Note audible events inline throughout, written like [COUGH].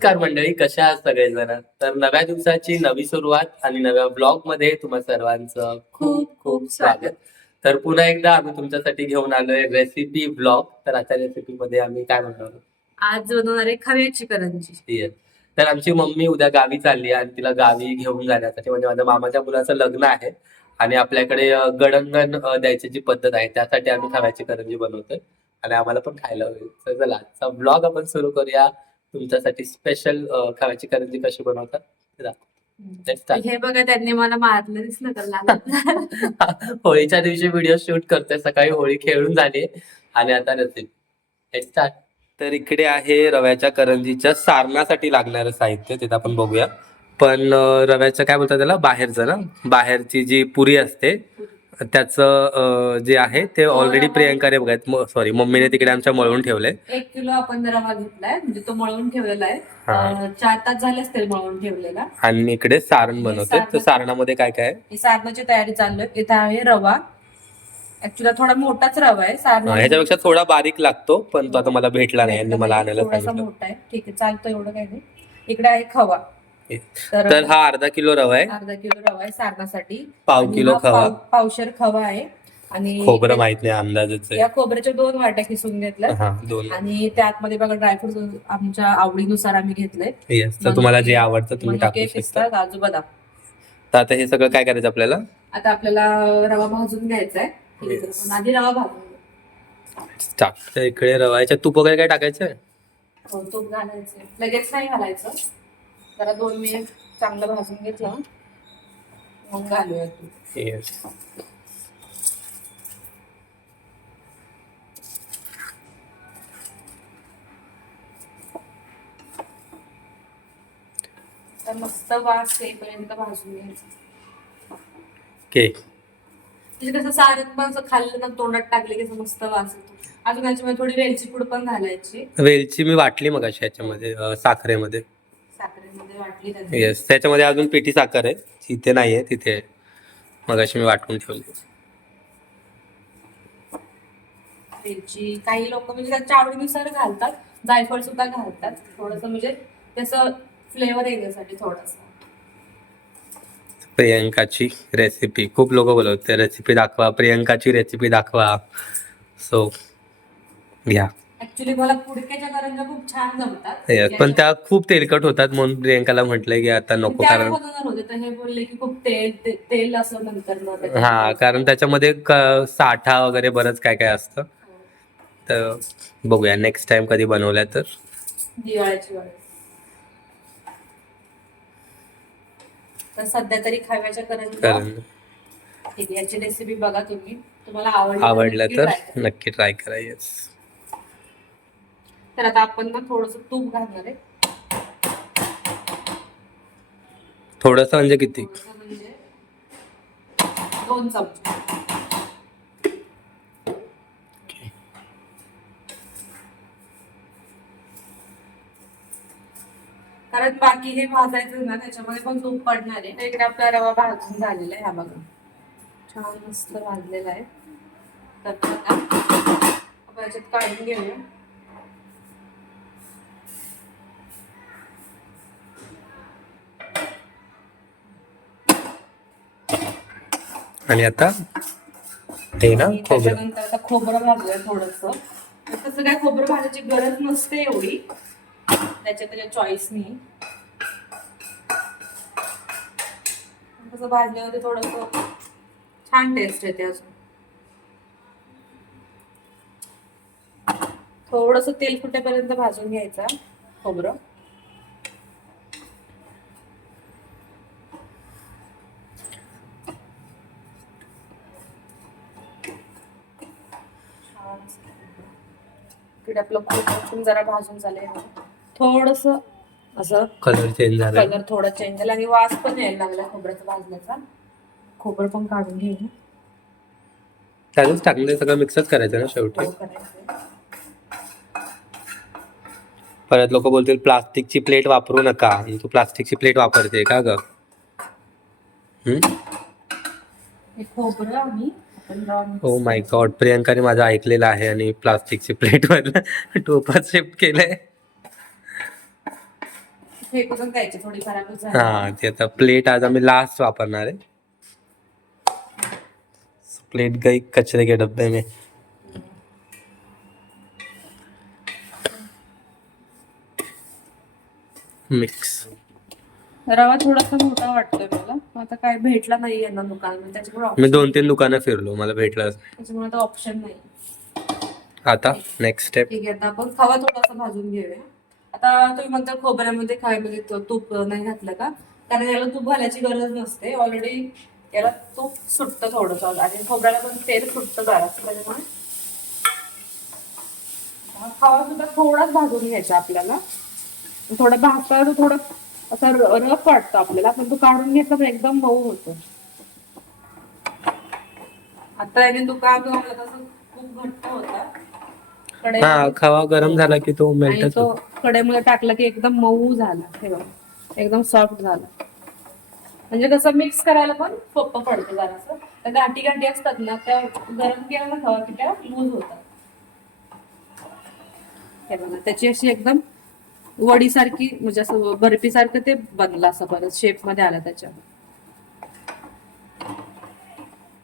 नमस्कार मंडळी कशा आहात सगळेजण? तर नव्या दिवसाची नवी सुरुवात आणि नव्या ब्लॉगमध्ये तुम्हा सर्वांचं खूप खूप स्वागत. तर पुन्हा एकदा आम्ही तुमच्यासाठी घेऊन आलोय रेसिपी ब्लॉग तर आजच्या रेसिपी मध्ये आम्ही काय म्हणणार आज बनवणार आहे खव्याची करंजी. तर आमची मम्मी उद्या गावी चालली आहे आणि तिला गावी घेऊन जाण्यासाठी म्हणजे माझ्या मामाच्या मुलाचं लग्न आहे आणि आपल्याकडे अ, गडंगण अ, द्यायची जी पद्धत आहे त्यासाठी आम्ही खव्याची करंजी बनवतोय आणि आम्हाला पण खायला होईल तर चला आजचा ब्लॉग आपण सुरू करूया. तुमच्यासाठी स्पेशल खव्याची करंजी कशी बनवतात? ते दाखवू. हे बघा त्यांनी मला मारलं दिसलं लाल? [LAUGHS] होळीच्या दिवशी व्हिडिओ शूट करतोय सकाळी होळी खेळून झाली आणि आता रेसिपी स्टार्ट तर इकडे आहे रव्याच्या करंजीच्या सारणासाठी लागणारं साहित्य ते आपण बघूया. पण रव्याचं काय बोलतात त्याला? बाहेरचं ना? बाहेरची जी पुरी असते त्याचं जे आहे ते ऑलरेडी प्रियंकाने बघायत. सॉरी मम्मीने तिकडे आमच्या मळून ठेवले एक किलो आपण रवा घेतलाय म्हणजे तो मळून ठेवलेला आहे. चार तास झाले असतील मळून ठेवलेला. आणि इकडे सारण बनवते. तर सारण. सारणामध्ये काय काय सारणाची तयारी चालू आहे. इथे आहे रवा. ऍक्च्युली थोडा मोठाच रवा आहे. सारण ह्याच्यापेक्षा थोडा बारीक लागतो पण तो आता मला भेटला नाही. मला आणायला मोठा आहे. ठीक आहे चालतं एवढं काही नाही. इकडे आहे खवा. तर हा अर्धा किलो रवा आहे. अर्धा किलो रवा आहे सारणासाठी. पाव किलो खवा. पाव- पावशेर खवा आहे. आणि खोबरं माहीत नाही अंदाजच या खोबऱ्याच्या दोन वाट्या किसून घेतल्या आणि त्यातमध्ये बघा ड्रायफ्रुट आमच्या आवडीनुसार आम्ही घेतले तुम्हाला जे आवडतं तुम्ही टाकू शकता. काजू बदाम. तर आता हे सगळं काय करायचं आपल्याला? आता आपल्याला रवा भाजून घ्यायचा आहे. आधी रवा भाजून घ्या. टाक तर इकडे रवायच्या तूप वगैरे काय टाकायचं? हो, तूप घालायचं. लगेच नाही घालायचं. जरा दोन मिनिट चांगलं भाजून घेतलं. मग घालूया येस तर मस्त वास येईपर्यंत भाजून घ्यायचं. ओके म्हणजे कसं सारण पण खाल्लं ना तोंडात टाकले की मस्त वास येतो. अजून याच्यामध्ये थोडी वेलची पूड पण घालायची. वेलची मी वाटली मग अशी याच्यामध्ये साखरेमध्ये. येस त्याच्यामध्ये अजून पिठी साखर आहे. तिथे नाही आहे तिथे. मग अशी मी वाटून ठेवली. काही लोक म्हणजे त्यांच्या आवडीनुसार घालतात जायफळ सुद्धा घालतात. थोडस म्हणजे त्याचं फ्लेवर येण्यासाठी थोडस. प्रियंकाची रेसिपी खूप लोक बोलवते रेसिपी दाखवा प्रियंकाची रेसिपी दाखवा. सो घ्या ऍक्च्युली मला कुडक्याच्या करंजा खूप छान जमतात. येस पण त्या खूप तेलकट होतात म्हणून प्रियंकाला म्हटलंय की आता नको कारण बनवणार होते तर हे बोलले की खूप तेल ते- तेल असं नंतर मग त्याच्यात. हा कारण त्याच्यामध्ये क- साठा वगैरे बरंच काय काय असतं. तर बघूया नेक्स्ट टाइम कधी बनवल्या तर. दिवाळीची तर सध्या तरी खाव्याच्या करंजा कारण ठीक आहे, याची रेसिपी बघा तुम्ही. तुम्हाला आवडली आवडलं नक्की तर try करा. नक्की ट्राय करा येस तर आता आपण ना थोडस तूप घालणार आहे. थोडस म्हणजे किती? म्हणजे दोन चमचे. कारण बाकी हे भाजायचं ना त्याच्यामध्ये पण तूप पडणार आहे. इकडे आपला रवा भाजून झालेला आहे हा बघा. छान मस्त भाजलेला आहे. तर आपण याच्यात काढून घेऊया. आणि आता ते ना खोबरं. त्याच्यानंतर आता खोबरं भाजूया थोडस. तसं काय खोबरं भाजायची गरज नसते एवढी. त्याच्या त्याच्या चॉईसनी तसं भाजल्यामध्ये थोडस छान टेस्ट येते अजून. थोडस तेल फुटेपर्यंत भाजून घ्यायचा खोबरं छान असं खोबरं. इकडे आपलं पण जरा भाजून झालंय. थोडस असं कलर चेंज झाला कलर थोडा चेंज झाला आणि वास पण यायला लागला खोबऱ्याचा भाजल्याचा. खोबरं पण काढून घेऊ त्यातच टाकून ते सगळं मिक्सच करायचं ना शेवटी? करायचं परत लोक बोलतील प्लास्टिकची प्लेट वापरू नका. तू प्लास्टिकची प्लेट वापरते का ग? हे खोबरं आणि ओ माय गॉड प्रियंकाने माझं ऐकलेलं आहे आणि प्लास्टिकची प्लेट मधलं [LAUGHS] टोपात शिफ्ट केलंय. हा ते आता प्लेट आज आम्ही लास्ट वापरणार आहे. प्लेट गई कचरे के डब्बे में. मिक्स रवा थोडासा मोठा वाटतोय मला. आता काय भेटला नाही यांना दुकानामध्ये त्याच्यामुळे मी दोन तीन दुकानं फिरलो मला भेटलाच नाही. त्याच्यामुळे आता ऑप्शन नाही. आता नेक्स्ट स्टेप ठीक आहे आता आपण खवा थोडासा भाजून घेऊया. आता तुम्ही म्हणता खोबऱ्यामध्ये खायमध्ये तो- तूप नाही घातलं का? कारण याला तूप घालायची गरज नसते. ऑलरेडी याला तूप सुटतं थोडंसं. आणि खोबऱ्याला पण तेल सुटतं जरासं त्याच्यामुळे हा खवा सुद्धा थोडाच भाजून घ्यायचा आपल्याला. थोडा भाजता थोडं असा रफ वाटतो आपल्याला. पण तो काढून घेतला तर एकदम मऊ होतो. आता याने दुकान खूप घट्ट होता. कढई हा खवा गरम झाला की तो आणि मेल्टच तो कढईमध्ये टाकला की एकदम मऊ झाला. हे बघा एकदम सॉफ्ट झाला. म्हणजे कसं मिक्स करायला पण सोपं पडतं जरासं. त्या गाठी गाठी असतात ना त्या गरम केला ना खवा की त्या लूज होतात. हे बघा त्याची अशी एकदम वडीसारखी म्हणजे असं बर्फी सारखं ते बनलं असं परत शेपमध्ये आला त्याच्या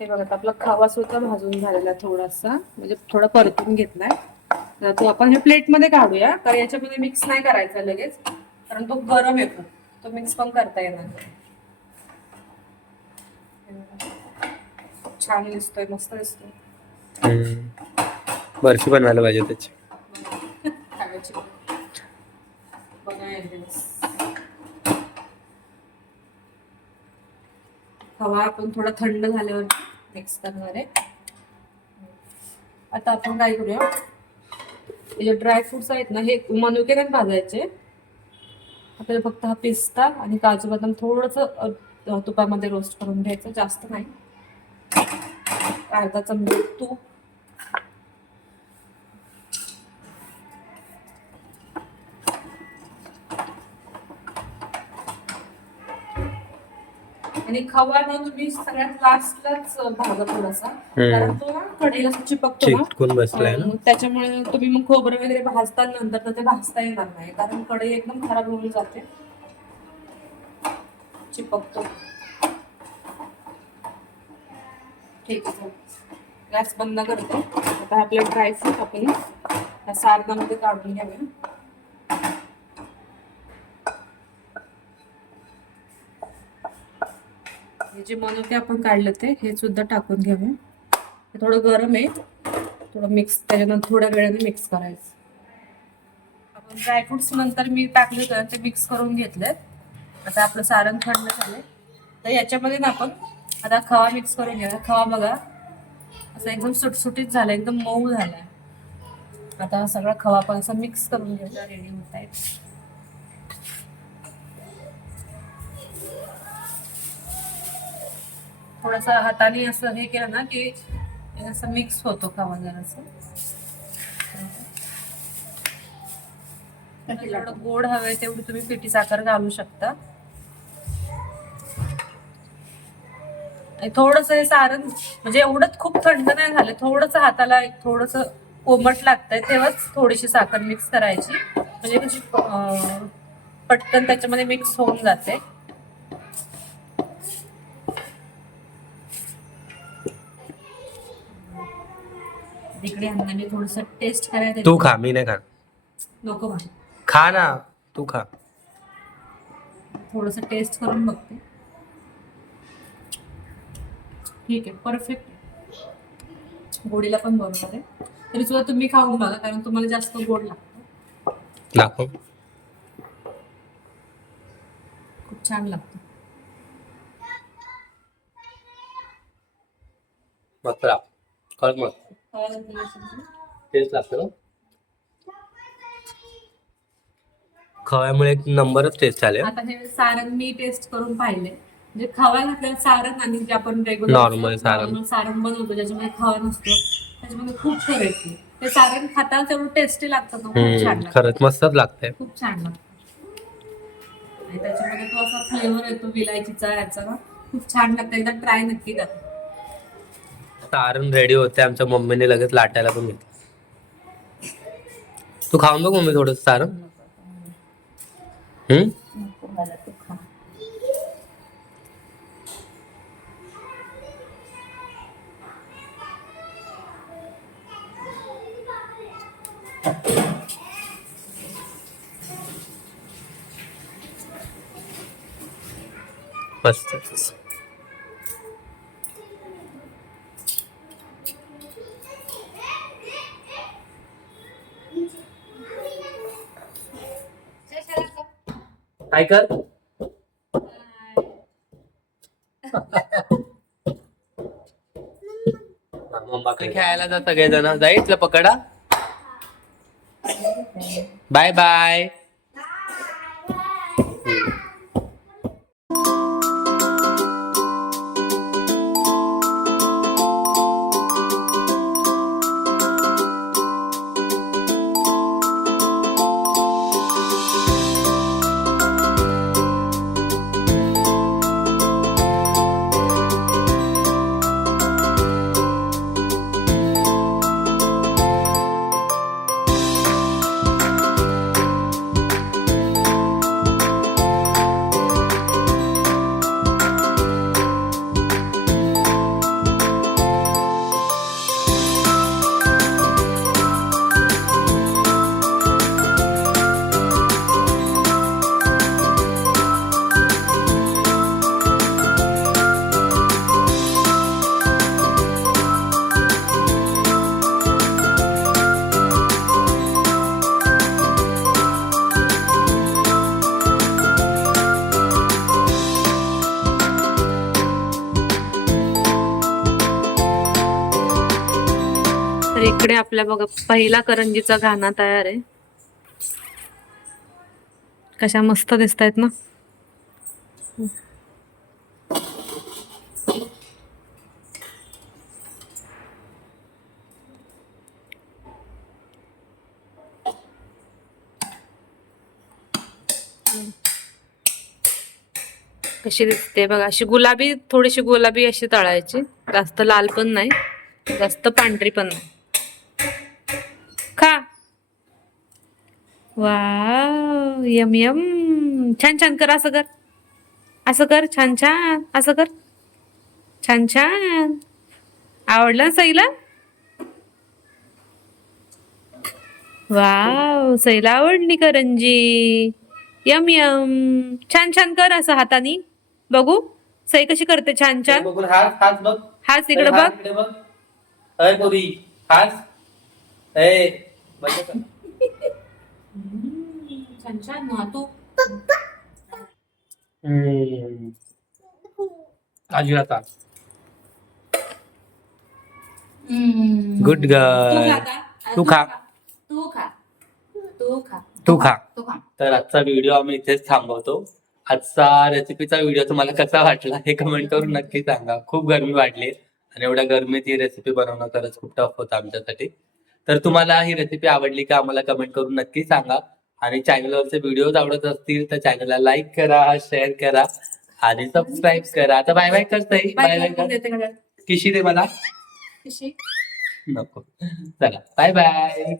हे बघा आपला खावा सुद्धा भाजून झालेला थोडासा म्हणजे थोडा परतून घेतलाय. तर तो आपण हे प्लेटमध्ये काढूया कारण याच्यामध्ये मिक्स नाही करायचा लगेच कारण तो गरम येतो. तो मिक्स पण करता येणार. छान दिसतोय मस्त दिसतोय. बर्फी बनवायला पाहिजे त्याची. [LAUGHS] [LAUGHS] हवा आपण थोडा थंड झाल्यावर मिक्स करणार आहे. आता आपण काय करूया? हे जे ड्राय फ्रुट्स आहेत ना हे मनुके नाही भाजायचे. आपल्याला फक्त हा पिस्ता आणि काजू बदाम थोडस तुपामध्ये रोस्ट करून घ्यायचं जास्त नाही. अर्धा चमचा तूप. आणि खवा ना तुम्ही सगळ्यात लास्टलाच भागा थोडासा. कारण तो ना कढईला असं चिपकतो ना. बसलाय त्याच्यामुळे तुम्ही मग खोबरं वगैरे भाजता नंतर तर ते भाजता येणार नाही. कारण कढई एकदम खराब होऊन जाते. चिपकतो. ठीक आहे गॅस बंद करतो. आता आपले ड्रायफ्रूट आपण या सारणामध्ये काढून घ्यावे. जे मनुके आपण काढलं ते हे सुद्धा टाकून घ्यावे हे थोडं गरम आहे. थोडं मिक्स त्याच्यानंतर थोड्या वेळाने मिक्स करायचं. आपण ड्रायफ्रुट्स नंतर मी टाकले तर ते मिक्स करून घेतलेत. आता आपलं सारण थंड झालंय. तर याच्यामध्ये ना आपण आता खवा मिक्स करून घ्या खवा बघा असं एकदम सुटसुटीत झालं एकदम मऊ झालाय आता सगळा खवा पण असं मिक्स करून घ्यायचा रेडी होत आहे. थोडस हाताने असं हे केलं ना की असं मिक्स होतो खवा जरासं जेवढं गोड हवंय तेवढी तुम्ही पिठी साखर घालू शकता. थोडस हे सारण म्हणजे एवढंच खूप थंड नाही झालं थोडस हाताला एक थोडस कोमट लागतंय तेव्हाच थोडीशी साखर मिक्स करायची. म्हणजे पटकन त्याच्यामध्ये मिक्स होऊन जाते. इकडे अंदाने थोडस टेस्ट करायला तू खा मी नाही खा नको खा ना तू खा. थोडस टेस्ट करून बघते. ठीक आहे परफेक्ट गोडीला पण बरोबर आहे. तरी सुद्धा तुम्ही खाऊन बघा कारण तुम्हाला जास्त गोड लागतं. दाखव खूप छान लागतं. मस्त लाग खरंच मस्त टेस्ट लागतं ना. खव्यामुळे एक नंबरच टेस्ट चालेल आता हे सारण मी टेस्ट करून पाहिले. म्हणजे खवा घातलेलं सारण आणि जे आपण रेग्युलर Normal सारण. सारण बनवतो ज्याच्यामध्ये खवा नसतो त्याच्यामध्ये खूप फरक आहे. ते सारण खाताना तेवढं टेस्टी लागतं खूप छान हम्म, लागतं. खरंच मस्तच लागतंय. खूप छान लागतं. आणि त्याच्यामध्ये तो असा फ्लेवर येतो विलायचीचा याचा. ना खूप छान लागतं. एकदा ट्राय नक्की करा. तारण रेडी होते. आमच्या मम्मीने लगेच लाटायला पण घेतलं. तू खाऊन बघ मम्मी थोडस तारण हम्म? मस्त. काय कर. मम्मा खेळायला जा सगळेजण. जाईल पकडा. बाय बाय इकडे आपल्या बघा पहिला करंजीचा घाणा तयार आहे. कशा मस्त दिसत आहेत ना. कशी दिसते बघा अशी गुलाबी थोडीशी गुलाबी अशी तळायची. जास्त लाल पण नाही जास्त पांढरी पण नाही खा वा यम यम. छान छान कर असं कर. असं कर छान छान असं कर. छान छान. आवडलं ना सईला वाव सईला आवडली करंजी. M M. छान छान कर असं हातानी. बघू सई कशी करते छान छान. बघून बघ. हाच इकडे बघ. अय पोरी ए बघ. तू काजू आता. गुड गर्ल तू खा तू खा. तू खा. तू खा. तू खा. तर आजचा व्हिडिओ आम्ही इथेच थांबवतो. आजचा रेसिपीचा व्हिडिओ तुम्हाला कसा वाटला हे कमेंट करून नक्की सांगा. खूप गरमी वाढली आणि एवढ्या गरमीत ही रेसिपी बनवणं खरंच खूप टफ होतं आमच्यासाठी. तर तुम्हाला ही रेसिपी आवडली का आम्हाला कमेंट करून नक्की सांगा. आणि चॅनलवरचे व्हिडिओ आवडत असतील तर चॅनलला लाईक करा शेअर करा आणि सबस्क्राईब करा. आता बाय बाय करताय बाय बाय कर. किशी दे मला? कशी? नको. चला. Bye bye